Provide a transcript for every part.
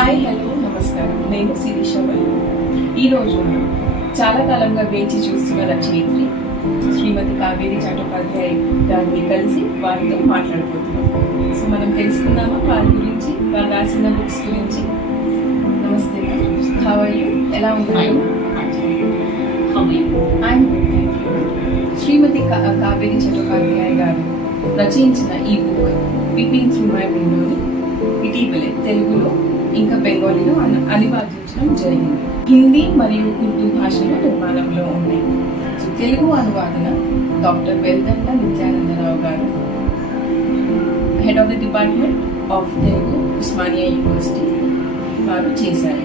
Hi hello నమస్కారం. నేను శిరీష వల్లి. ఈరోజు మనం చాలా కాలంగా వేచి చూస్తున్న రచయిత్రి శ్రీమతి కావేరి చటోపాధ్యాయ గారిని కలిసి వారితో మాట్లాడబోతున్నాం. సో మనం తెలుసుకుందామా వారి గురించి, వారు రాసిన బుక్స్ గురించి. నమస్తే, హౌ ఆర్ యూ? ఎలా ఉన్నారు? శ్రీమతి కావేరి చటోపాధ్యాయ గారు రచించిన ఈ బుక్ పీపింగ్ త్రూ మై విండోని ఇటీవలే తెలుగులో ఇంకా బెంగాలీలో అనువాదించడం జరిగింది. హిందీ మరియు ఉర్దూ భాషలో నిర్మాణంలో ఉన్నాయి. సో తెలుగు అనువాదన డాక్టర్ వెల్దండ నిత్యానందరావు గారు, head of the department of Telugu, Osmania university వారు చేశారు.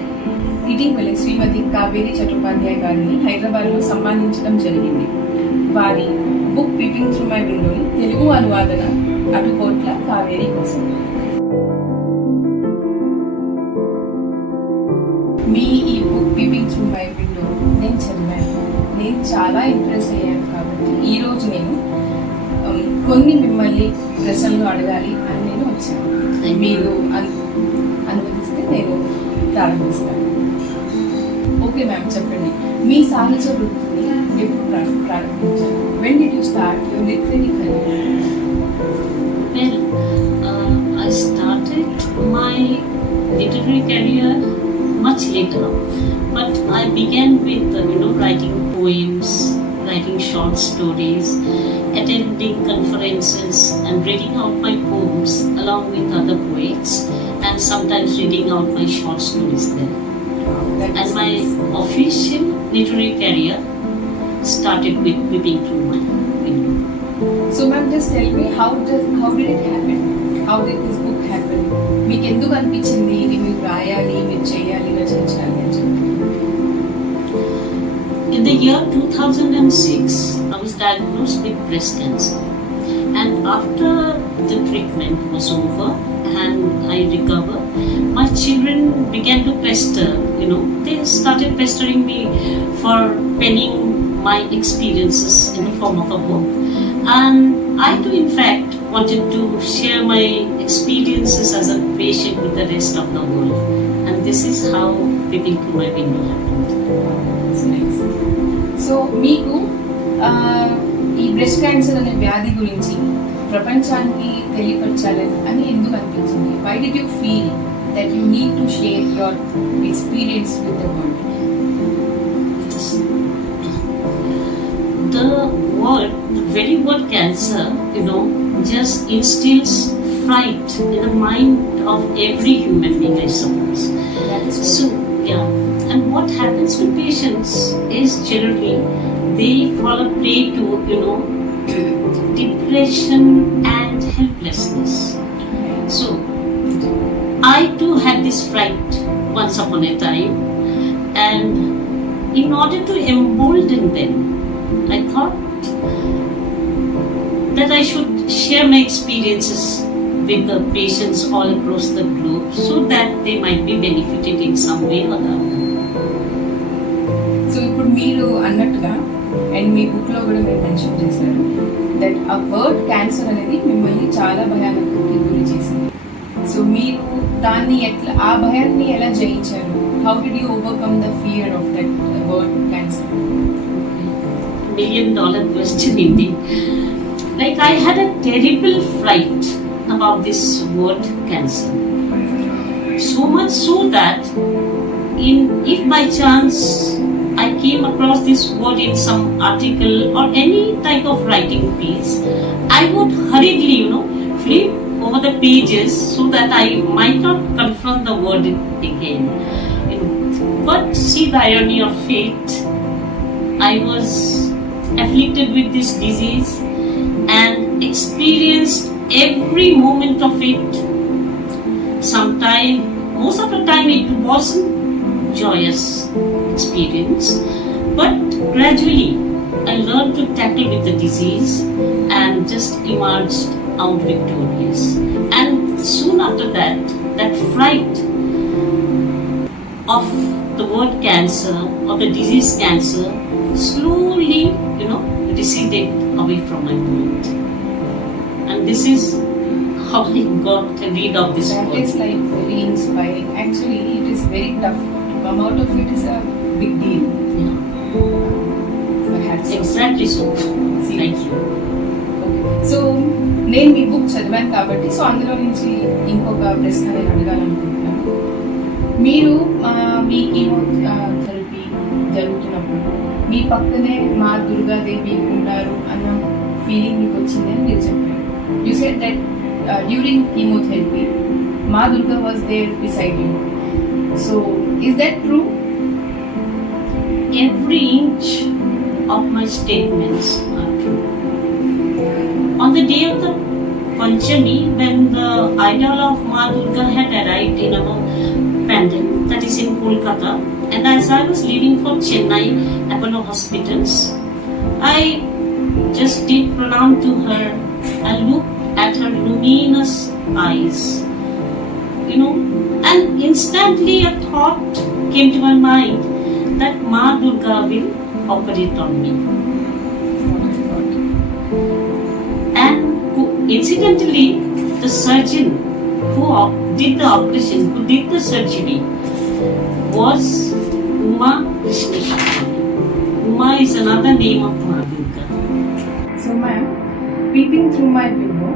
ఇటీవలే శ్రీమతి కావేరి చటోపాధ్యాయ గారిని హైదరాబాద్లో సన్మానించడం జరిగింది. వారి బుక్ పీపింగ్ త్రూ మై విండోని తెలుగు అనువాదన అటుకోట్ల కావేరి కోసం. మీ ఈ book peeping through my window నేను చదివాను. నేను చాలా ఇంప్రెస్ అయ్యాను. కాబట్టి ఈరోజు నేను కొన్ని మిమ్మల్ని ప్రశ్నలు అడగాలి అని నేను వచ్చాను. మీరు అనుమతిస్తే నేను ప్రారంభిస్తాను. ఓకే మ్యామ్, చెప్పండి. మీ సాహిత్య వృత్తిని ఎప్పుడు ప్రారంభించారు? When did you start your literary career? I started my literary career much later, but I began with writing poems, writing short stories, attending conferences and reading out my poems along with other poets, and sometimes reading out my short stories there. And my official literary career started with Peeping Through My Window. So ma'am, just tell me how did it happen? How did this book happen? మీకు ఎందుకు అనిపించింది ఇది మీరు రాయాలి, మీరు చేయాలి, రచించాలి అని చెప్పి? In the year 2006, I was diagnosed with breast cancer. And after the treatment was over and I recovered, my children began to pester, they started pestering me for penning my experiences in the form of a book. And I too, in fact, wanted to share my experiences as a patient with the rest of the world. And this is how Peeping Through My Window happened. So మీకు ఈ breast cancer అనే వ్యాధి గురించి ప్రపంచానికి తెలియపరచాలని అని ఎందుకు అనిపించింది? Why did you feel that you need to share your experience with the world? The very word cancer, just instills fright in the mind of every human being, I suppose. So, and what happens to patients is generally they fall a prey to, depression and helplessness. So, I too had this fright once upon a time, and in order to embolden them, I thought that I should share my experiences with the patients all across the globe so that they might be benefited in some way or the other. So ఇప్పుడు మీరు అన్నట్టుగా and మీ బుక్లో కూడా మీరు mention చేశారు that ఆ word cancer అనేది మిమ్మల్ని చాలా భయానకకి గురి చేసింది. సో మీరు దాన్ని ఆ భయాన్ని ఎలా జయించారు? How did you overcome the fear of that word cancer? $1 million question indeed. Like, I had a terrible fright about this word cancer. So much so that if by chance I came across this word in some article or any type of writing piece, I would hurriedly, flip over the pages so that I might not confront the word again. But see the irony of fate. I was afflicted with this disease and experienced every moment of it. Most of the time it wasn't joyous experience, but gradually I learned to tackle with the disease and just emerged out victorious. And soon after that, that fright of the word cancer or the disease cancer slowly, receded away from my mind. And this is how I got rid of this That word. is like very inspiring. Actually, it is very tough. To come out of it is a big deal. Yeah. So hats off. Exactly so. Thank you. So నేను మీ book చదివాను కాబట్టి so అందులో నుంచి ఇంకొక ప్రశ్న నేను అడగాలనుకుంటున్నాను. మీరు మీ chemotherapy జరుగుతున్నప్పుడు మీ పక్కనే మా దుర్గాదేవి ఉన్నారు అన్న ఫీలింగ్ మీకు వచ్చిందని మీరు చెప్పారు. You said that during chemotherapy Ma Durga was there beside you. So is that true? Every inch of my statements are true. On the day of the Panchami, when the idol of Ma Durga had arrived in our pandal, that is in Kolkata, and as I was leaving for Chennai Apollo Hospitals, I just did pranam to her and looked at her luminous eyes, and instantly a thought came to my mind that Ma Durga will operate on me. And incidentally, the surgeon who did the operation, who did the surgery, was Uma Krishnakapani. Uma is another name of Ma Durga. So ma'am, peeping through my window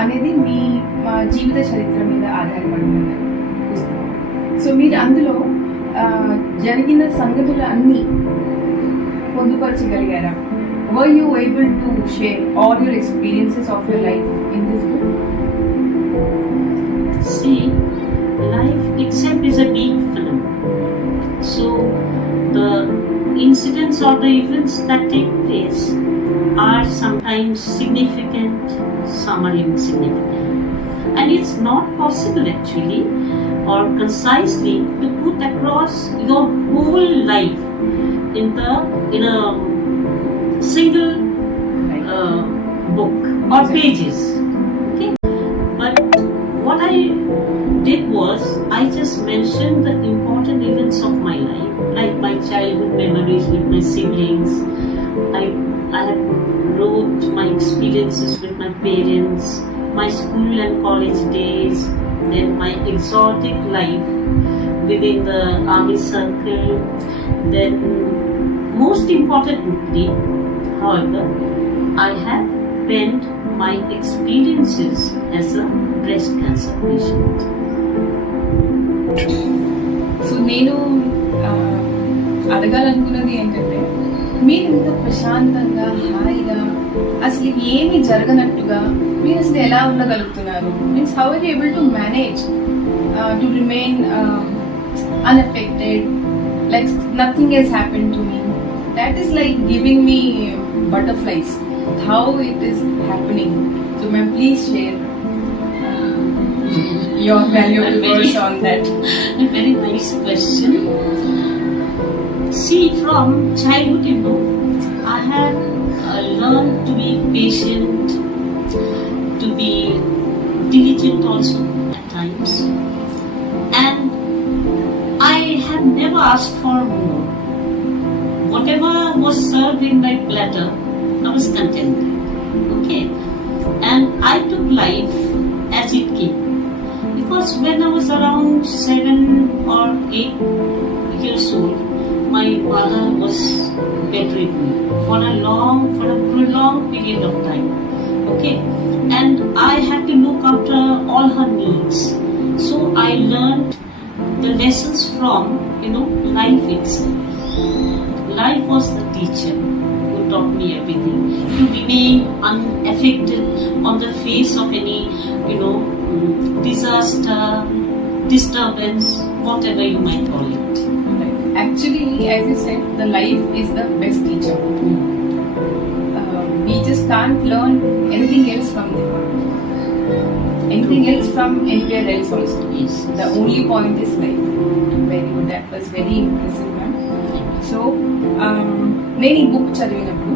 అనేది మీ మా జీవిత చరిత్ర మీద ఆధారపడిన పుస్తకం. So మీరు అందులో జరిగిన సంగతులు అన్నీ పొందుపరచగలిగారా? Were you able to share all your experiences of your life in this book? See, life itself is a big film. So, the incidents or the events that take place are sometimes significant, some are insignificant. And it's not possible actually or concisely to put across your whole life in a single book or pages. Okay, but what I did was I just mentioned the important events of my life, like my childhood memories with my siblings. I have wrote my experiences with my parents, my school and college days, then my exotic life within the army circle, then most importantly, however, I have penned my experiences as a breast cancer patient. So నేను అడగాలనుకున్నది ఏంటంటే, మీరు ఇంత ప్రశాంతంగా హాయిగా అసలు ఏమీ జరగనట్టుగా మీరు అసలు ఎలా ఉండగలుగుతున్నారు? Means how are you able to manage to remain unaffected, like nothing has happened to me? That is like giving me butterflies. How it is happening? So ma'am, please share your valuable words on that. A very nice question. See, from childhood, I have learned to be patient, to be diligent also at times, and I have never asked for more. Whatever was served in my platter, I was content. Okay, and I took life as it came. Because when I was around 7 or 8 years old, my mother was bedridden for a prolonged period of time. Okay, and I had to look after all her needs. So I learned the lessons from life itself. Life was the teacher who taught me everything. To remain unaffected on the face of any disaster, disturbance, whatever you might call it. Actually, as you said, the life is the best teacher. We just can't learn anything else from them. Anything else from anywhere else also. Yes. The only point is life. Very good. That was very impressive, ma'am. So, నేను ఈ book చదివినప్పుడు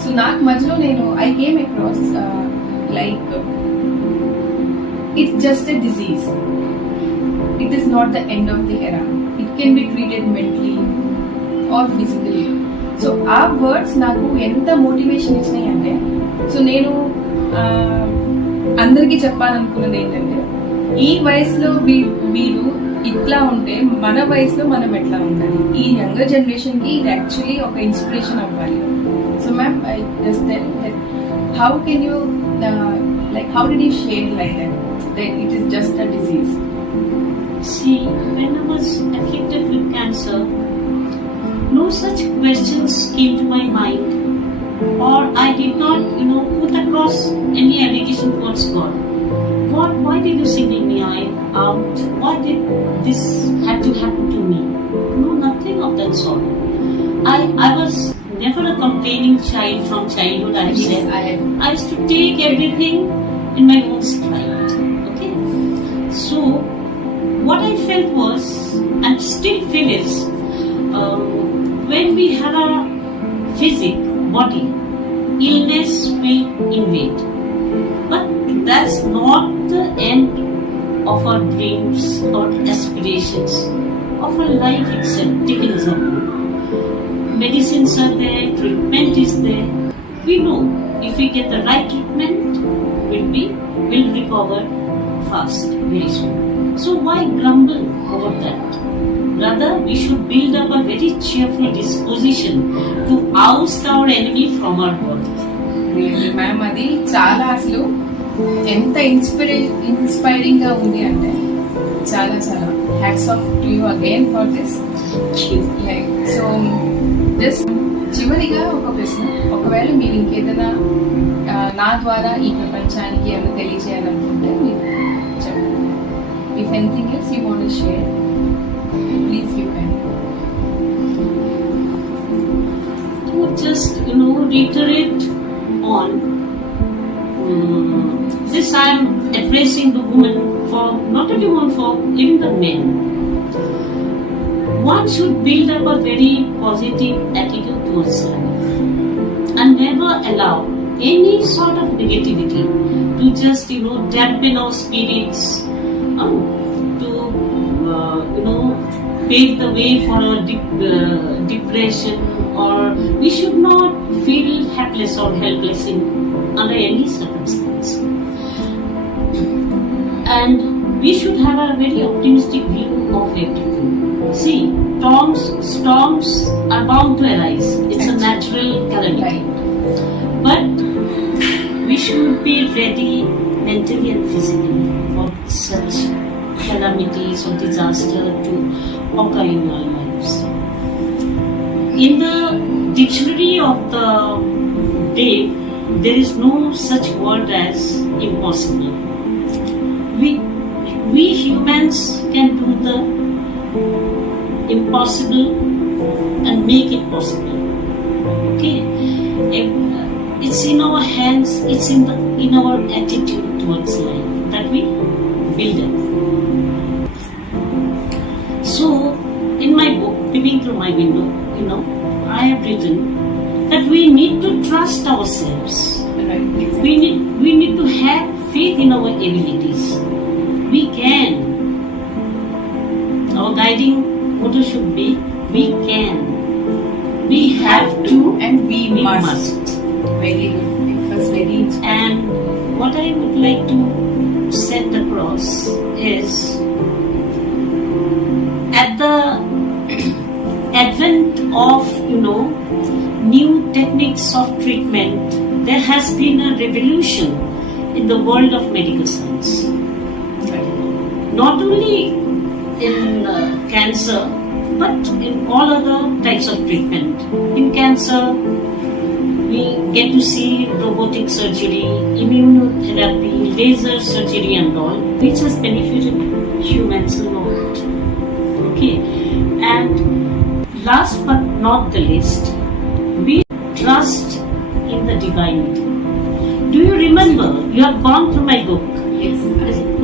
so నాకు మధ్యలో I came across like it's just a disease. It is not the end of the era. It can be treated mentally or physically. So ఆ words నాకు ఎంత motivation ఇచ్చినాయి అంటే, సో నేను అందరికీ చెప్పాలనుకున్నది ఏంటంటే ఈ వయసులో వీరు ఇట్లా ఉంటే మన వయసులో మనం ఎట్లా ఉండాలి, ఈ యంగర్ జనరేషన్ కి ఇది యాక్చువల్లీ ఒక ఇన్స్పిరేషన్ అవ్వాలి. So ma'am, I just tell that how can you like how did you share like that it is just a disease? See, when I was afflicted with cancer, no such questions came to my mind, or I did not, put across any allegation towards God. God, why did you single me out? Why did this have to happen to me? No, nothing of that sort. I was never a complaining child from childhood. I Yes, said I I used to take everything in my own stride. Okay, so what I felt was, and still feel is, when we have a body, illness will invade. But that's not the end of our dreams or aspirations, of our life itself, taken as a whole. Medicines are there, treatment is there. We know if we get the right treatment, we'll recover fast, very soon. So why grumble over that? Rather, we should build up a very cheerful disposition to oust our enemy from our body. Ma'am, అది చాలా అసలు ఎంత inspiring గా ఉంది అంటే చాలా చాలా hats off to you again for this. So just చివరిగా ఒక ప్రశ్న, ఒకవేళ మీరు ఇంకేదైనా నా ద్వారా ఈ ప్రపంచానికి ఏమైనా తెలియజేయాలనుకుంటే మీరు చెప్పండి. If anything else you want to share, please you can. Just reiterate on this. I am addressing the woman, for not only woman, for even the men. One should build up a very positive attitude towards life and never allow any sort of negativity to just dampen our spirits, to pave the way for our depression, or we should not feel helpless or helpless under any circumstance. And we should have a very optimistic view of everything. See, storms are bound to arise. It's a natural calamity. But we should be ready mentally and physically for such calamities or disaster to occur in our lives. In the dictionary of the day, there is no such word as impossible. We humans can do the impossible and make it possible. Okay, it's in our hands. It's in our attitude towards life that we build up. So, in my book, Peeping Through My Window, I have written that we need to trust ourselves. We need to have faith in our abilities. We can. Our guiding motto should be, we can. We have to, and we must. must. Very good. It was very inspiring. And what I would like to set across is, at the advent of new techniques of treatment, there has been a revolution in the world of medical science. Not only in cancer, but in all other types of treatment. In cancer, we get to see robotic surgery, immunotherapy, laser surgery and all, which has benefited humans a lot. Okay, and last but not the least, we trust in the divinity. Do you remember? You have gone through my book. Yes.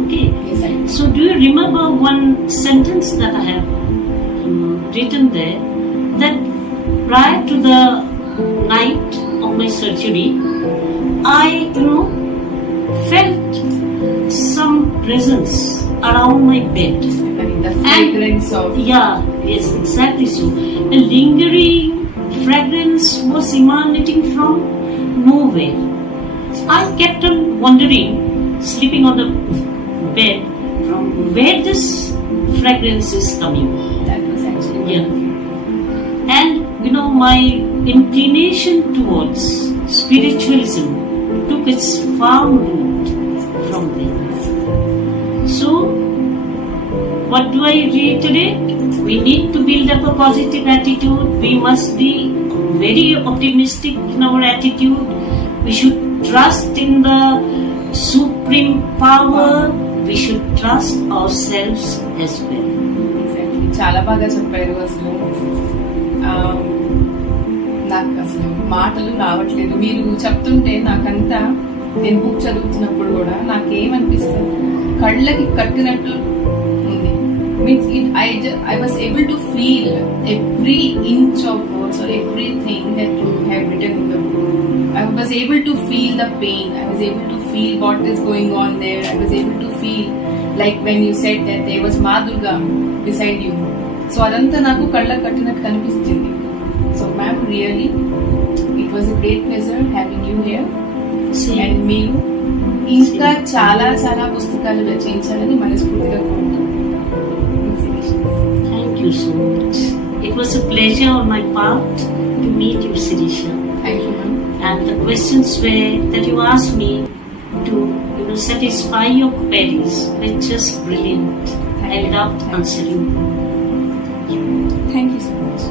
Okay. Yes, I do. So do you remember one sentence that I have written there, that prior to the night of my surgery, I felt some presence around my bed. The fragrance of Yes, exactly so. A lingering fragrance was emanating from nowhere. I kept on wondering, sleeping on the bed, from where this fragrance is coming. That was actually Yeah. wonderful. And you know, my inclination towards spiritualism took its firm root from there. So, what do I reiterate? We need to build up a positive attitude. We must be very optimistic in our attitude. We should trust in the supreme power. We should trust ourselves as well. Exactly. చాలా బాగా చెప్పారు అసలు. నాకు అసలు మాటలు రావట్లేదు. మీరు చెప్తుంటే నాకంతా నేను బుక్ చదువుతున్నప్పుడు కూడా నాకేమనిపిస్తుంది, కళ్ళకి కట్టినట్లు ఉంది. Means I was able to feel every inch of words or everything that you have written in the book. I was able to feel the pain. I was able to feel what is going on there. I was able to feel like when you said that there was Ma Durga beside you. So అదంతా నాకు కళ్ళకి కట్టినట్టు కనిపిస్తుంది. So ma'am, really, it was a great pleasure having you here. And మీరు ఇంకా చాలా చాలా పుస్తకాలు రచించాలని మనస్ఫూర్తిగా కోరుకుంటున్నాను. Thank you so much. It was a pleasure on my part to meet you, Sirisha. Thank you, ma'am. And the questions that you asked me to, satisfy your queries were just brilliant. I loved answering. Thank you so much.